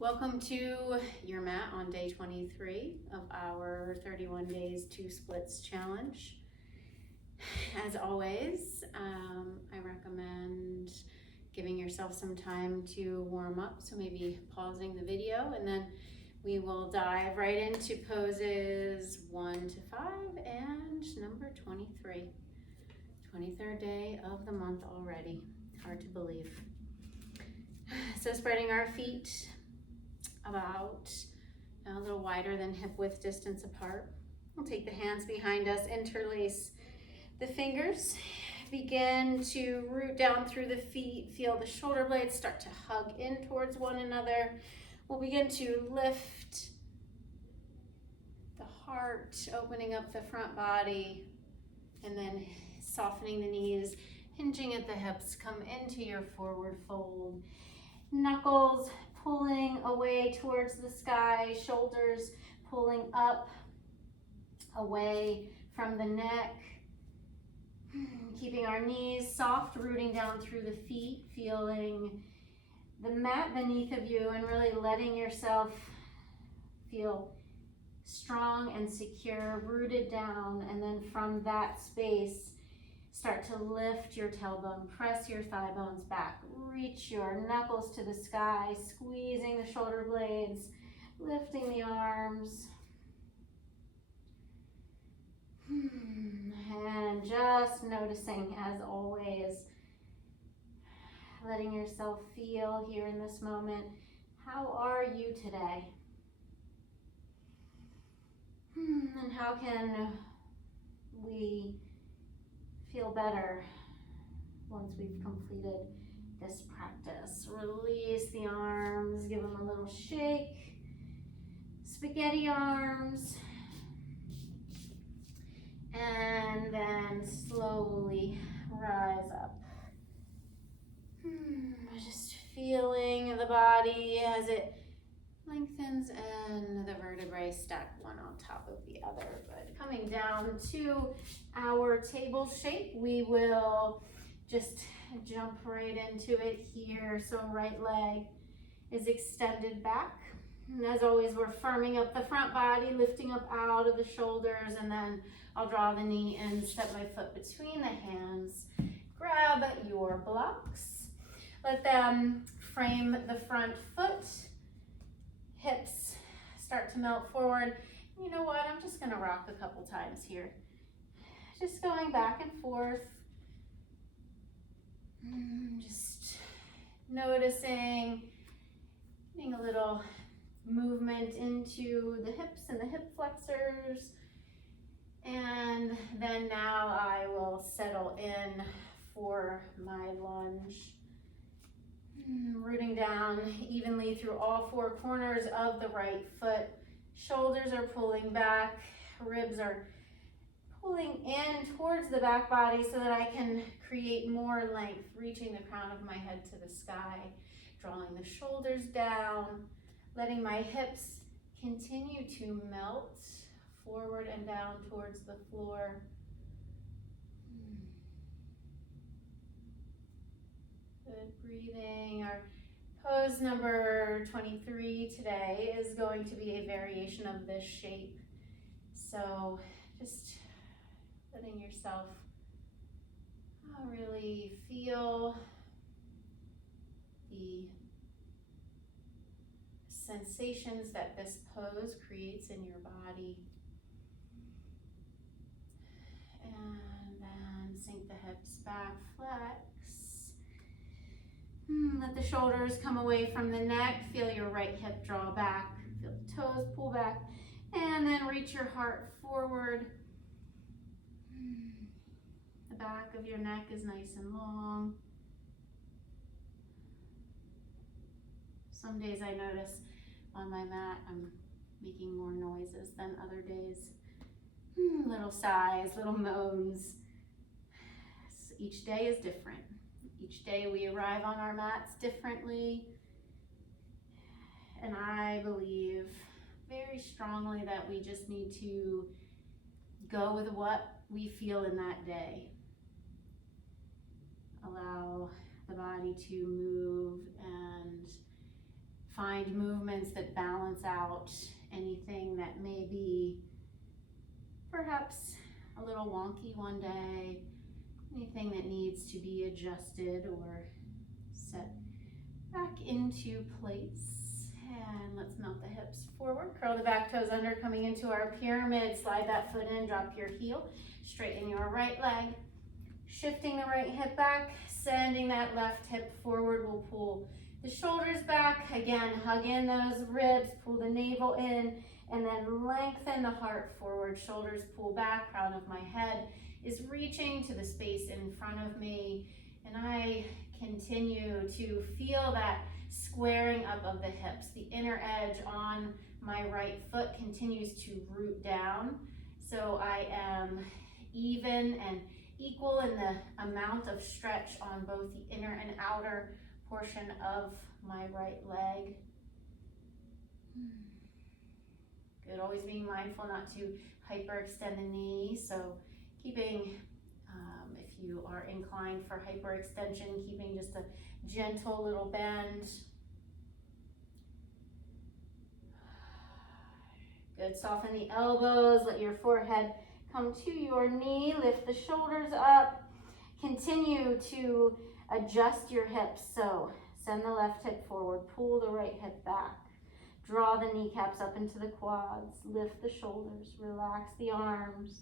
Welcome to your mat on day 23 of our 31 days 2 splits challenge. As always, I recommend giving yourself some time to warm up, so maybe pausing the video, and then we will dive right into poses 1 to 5 and number 23. 23rd day of the month already. Hard to believe. So spreading our feet about a little wider than hip width distance apart. We'll take the hands behind us, interlace the fingers, begin to root down through the feet, feel the shoulder blades start to hug in towards one another. We'll begin to lift the heart, opening up the front body, and then softening the knees, hinging at the hips, come into your forward fold. Knuckles pulling away towards the sky, shoulders pulling up away from the neck. Keeping our knees soft, rooting down through the feet, feeling the mat beneath of you and really letting yourself feel strong and secure, rooted down, and then from that space, start to lift your tailbone, press your thigh bones back, reach your knuckles to the sky, squeezing the shoulder blades, lifting the arms. And just noticing, as always, letting yourself feel here in this moment, how are you today? And how can we feel better once we've completed this practice? Release the arms, give them a little shake. Spaghetti arms. And then slowly rise up. Just feeling the body as it lengthens and the vertebrae stack one on top of the other. But coming down to our table shape, we will just jump right into it here. So right leg is extended back. And as always, we're firming up the front body, lifting up out of the shoulders, and then I'll draw the knee in, step my foot between the hands, grab your blocks, let them frame the front foot, hips start to melt forward. You know what, I'm just gonna rock a couple times here. Just going back and forth, just noticing, getting a little movement into the hips and the hip flexors. And then now I will settle in for my lunge. Rooting down evenly through all four corners of the right foot. Shoulders are pulling back, ribs are pulling in towards the back body so that I can create more length, reaching the crown of my head to the sky, drawing the shoulders down, letting my hips continue to melt forward and down towards the floor. Good breathing. Our pose number 23 today is going to be a variation of this shape. So just letting yourself really feel the sensations that this pose creates in your body. And then sink the hips back, flex. Let the shoulders come away from the neck. Feel your right hip draw back. Feel the toes pull back. And then reach your heart forward. The back of your neck is nice and long. Some days I notice on my mat I'm making more noises than other days. Little sighs, little moans. Each day is different. Each day we arrive on our mats differently. And I believe very strongly that we just need to go with what we feel in that day. Allow the body to move and find movements that balance out anything that may be perhaps a little wonky one day, anything that needs to be adjusted or set back into place. And let's melt the hips forward, curl the back toes under, coming into our pyramid. Slide that foot in, drop your heel, straighten your right leg, shifting the right hip back, sending that left hip forward. We'll pull the shoulders back. Again, hug in those ribs, pull the navel in, and then lengthen the heart forward. Shoulders pull back, crown of my head is reaching to the space in front of me. And I continue to feel that squaring up of the hips. The inner edge on my right foot continues to root down. So I am even and equal in the amount of stretch on both the inner and outer portion of my right leg. Good, always being mindful not to hyperextend the knee. So keeping, if you are inclined for hyperextension, keeping just a gentle little bend. Good, soften the elbows, let your forehead come to your knee, lift the shoulders up. Continue to adjust your hips. So send the left hip forward, pull the right hip back. Draw the kneecaps up into the quads, lift the shoulders, relax the arms.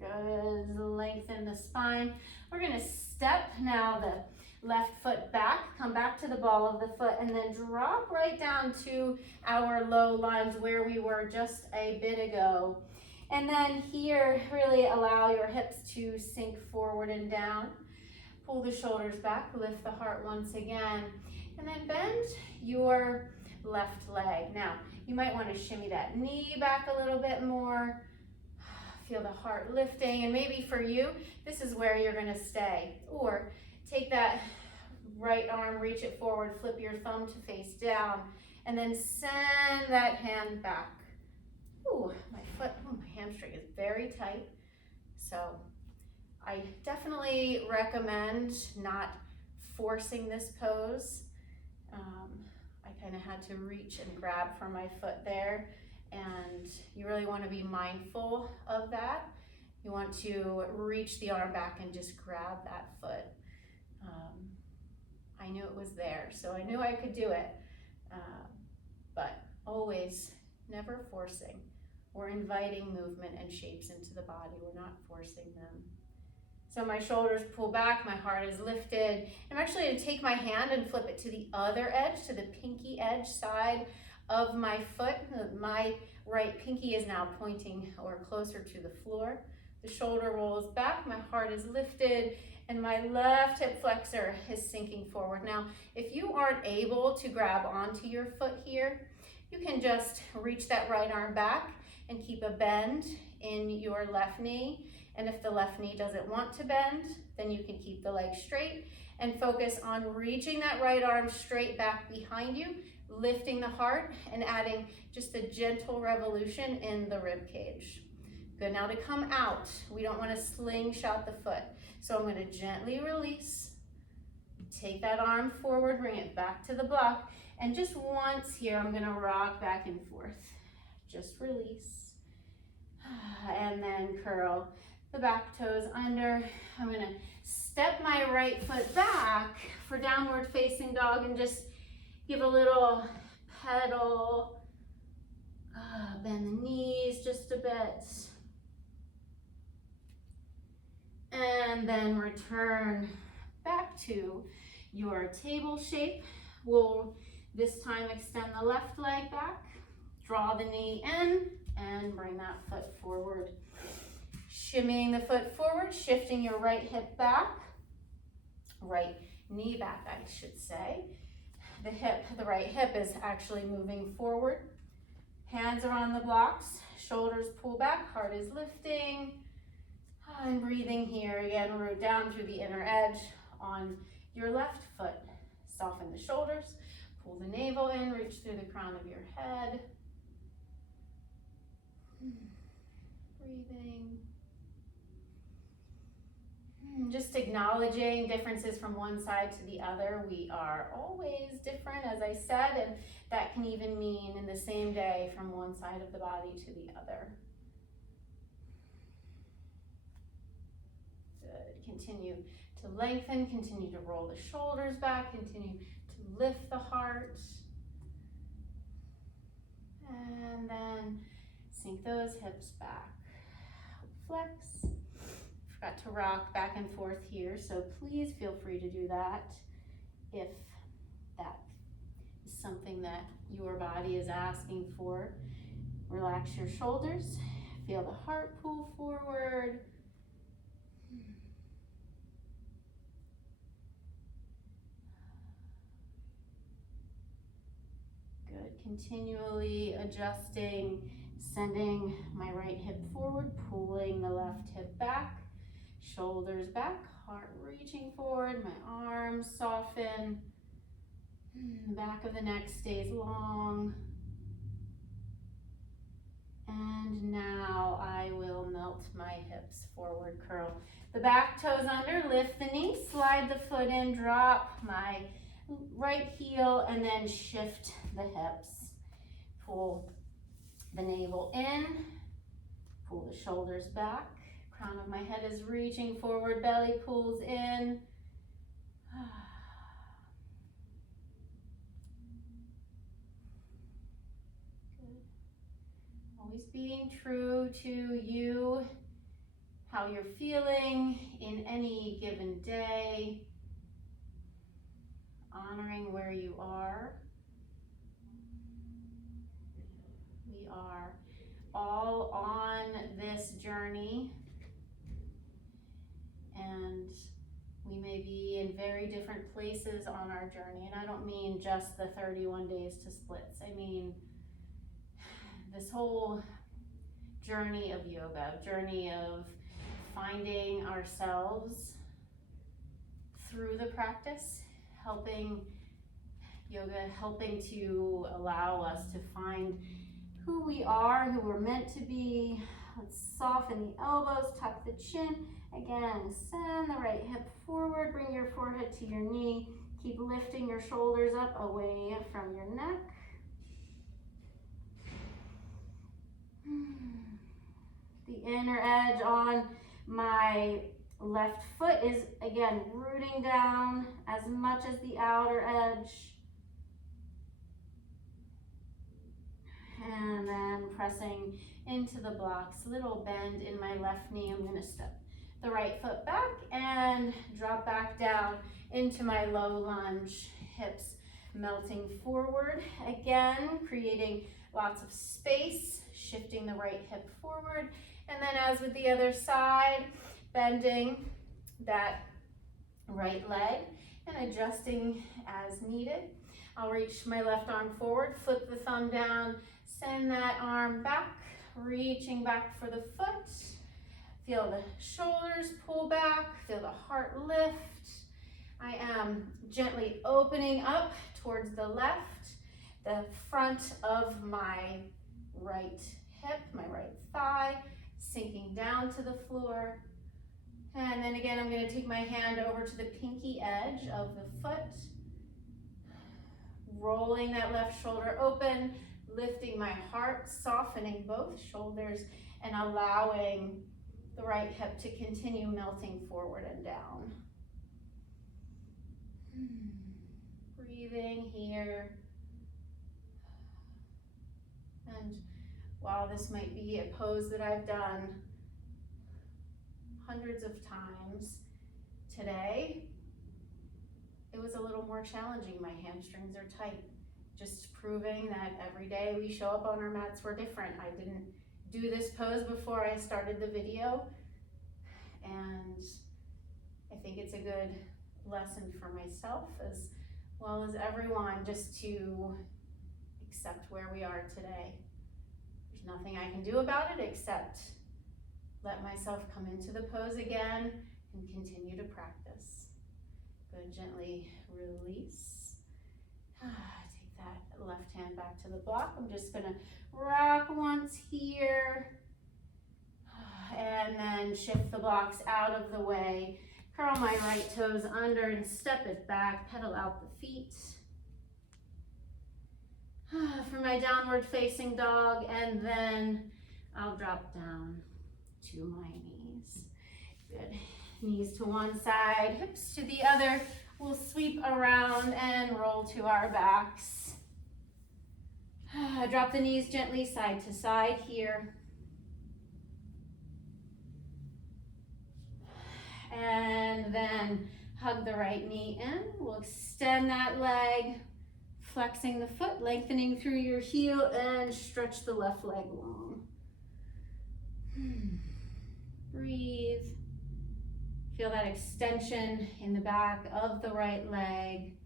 Good, lengthen the spine. We're gonna step now the left foot back, come back to the ball of the foot, and then drop right down to our low lunge where we were just a bit ago. And then here, really allow your hips to sink forward and down. Pull the shoulders back, lift the heart once again, and then bend your left leg. Now, you might want to shimmy that knee back a little bit more. Feel the heart lifting, and maybe for you, this is where you're going to stay. Or take that right arm, reach it forward, flip your thumb to face down, and then send that hand back. Ooh, my hamstring is very tight. So I definitely recommend not forcing this pose. I kind of had to reach and grab for my foot there, and you really want to be mindful of that. You want to reach the arm back and just grab that foot. I knew it was there, so I knew I could do it, but always never forcing. We're inviting movement and shapes into the body. We're not forcing them. So my shoulders pull back, my heart is lifted. I'm actually going to take my hand and flip it to the other edge, to the pinky edge side of my foot. My right pinky is now pointing or closer to the floor. The shoulder rolls back, my heart is lifted, and my left hip flexor is sinking forward. Now, if you aren't able to grab onto your foot here, you can just reach that right arm back and keep a bend in your left knee. And if the left knee doesn't want to bend, then you can keep the leg straight and focus on reaching that right arm straight back behind you, lifting the heart and adding just a gentle revolution in the rib cage. Good, now to come out, we don't want to slingshot the foot. So I'm going to gently release, take that arm forward, bring it back to the block, and just once here, I'm going to rock back and forth. Just release, and then curl the back toes under. I'm going to step my right foot back for downward facing dog and just give a little pedal, bend the knees just a bit, and then return back to your table shape. We'll this time extend the left leg back, draw the knee in, and bring that foot forward. Shimmying the foot forward, shifting your right hip back, right knee back, I should say. The right hip is actually moving forward. Hands are on the blocks, shoulders pull back, heart is lifting. And breathing here again, root down through the inner edge on your left foot. Soften the shoulders, pull the navel in, reach through the crown of your head. Breathing. Just acknowledging differences from one side to the other. We are always different, as I said, and that can even mean in the same day from one side of the body to the other. Good. Continue to lengthen, continue to roll the shoulders back, continue to lift the heart. And then sink those hips back. Flex. Forgot to rock back and forth here, so please feel free to do that if that is something that your body is asking for. Relax your shoulders. Feel the heart pull forward. Good. Continually adjusting, sending my right hip forward, pulling the left hip back. Shoulders back, heart reaching forward, my arms soften. The back of the neck stays long. And now I will melt my hips forward, curl the back toes under, lift the knee, slide the foot in, drop my right heel, and then shift the hips. Pull the navel in, pull the shoulders back. Crown of my head is reaching forward, belly pulls in. Good. Always being true to you, how you're feeling in any given day. Honoring where you are. We are all on this journey. And we may be in very different places on our journey. And I don't mean just the 31 days to splits. I mean this whole journey of yoga, journey of finding ourselves through the practice, helping to allow us to find who we are, who we're meant to be. Let's soften the elbows, tuck the chin. Again, send the right hip forward, bring your forehead to your knee. Keep lifting your shoulders up away from your neck. The inner edge on my left foot is, again, rooting down as much as the outer edge. And then pressing into the blocks, little bend in my left knee. I'm going to step the right foot back and drop back down into my low lunge, hips melting forward. Again, creating lots of space, shifting the right hip forward. And then as with the other side, bending that right leg and adjusting as needed. I'll reach my left arm forward, flip the thumb down, send that arm back, reaching back for the foot. Feel the shoulders pull back, feel the heart lift. I am gently opening up towards the left, the front of my right hip, my right thigh, sinking down to the floor. And then again, I'm going to take my hand over to the pinky edge of the foot, rolling that left shoulder open, lifting my heart, softening both shoulders, and allowing the right hip to continue melting forward and down. Breathing here. And while this might be a pose that I've done hundreds of times, today it was a little more challenging. My hamstrings are tight. Just proving that every day we show up on our mats, we're different. I didn't do this pose before I started the video, and I think it's a good lesson for myself as well as everyone, just to accept where we are today. There's nothing I can do about it except let myself come into the pose again and continue to practice. Good, gently release. Take that left hand back to the block. I'm just gonna rock once here, and then shift the blocks out of the way. Curl my right toes under and step it back, pedal out the feet. For my downward facing dog, and then I'll drop down to my knees. Good. Knees to one side, hips to the other. We'll sweep around and roll to our backs. Drop the knees gently side to side here. And then hug the right knee in. We'll extend that leg, flexing the foot, lengthening through your heel, and stretch the left leg long. Breathe. Feel that extension in the back of the right leg.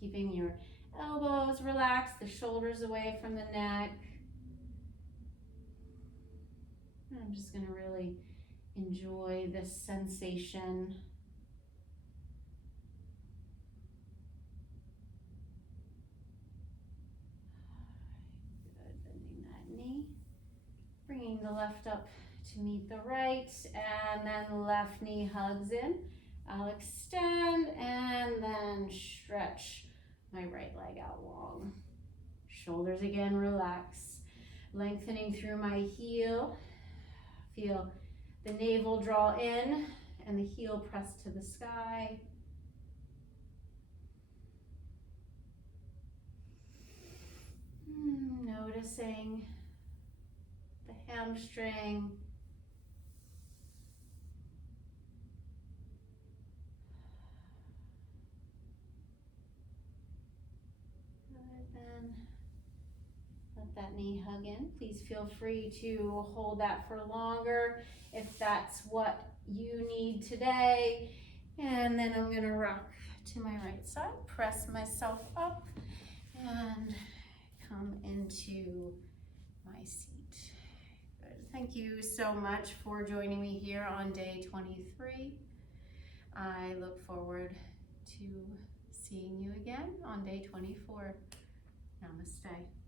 Keeping your elbows relaxed, the shoulders away from the neck. And I'm just going to really enjoy this sensation. Good, bending that knee. Bringing the left up to meet the right, and then left knee hugs in. I'll extend and then stretch my right leg out long. Shoulders again relax. Lengthening through my heel. Feel the navel draw in and the heel press to the sky. Noticing the hamstring. Then let that knee hug in. Please feel free to hold that for longer if that's what you need today. And then I'm gonna rock to my right side, press myself up, and come into my seat. Good. Thank you so much for joining me here on day 23. I look forward to seeing you again on day 24. Namaste.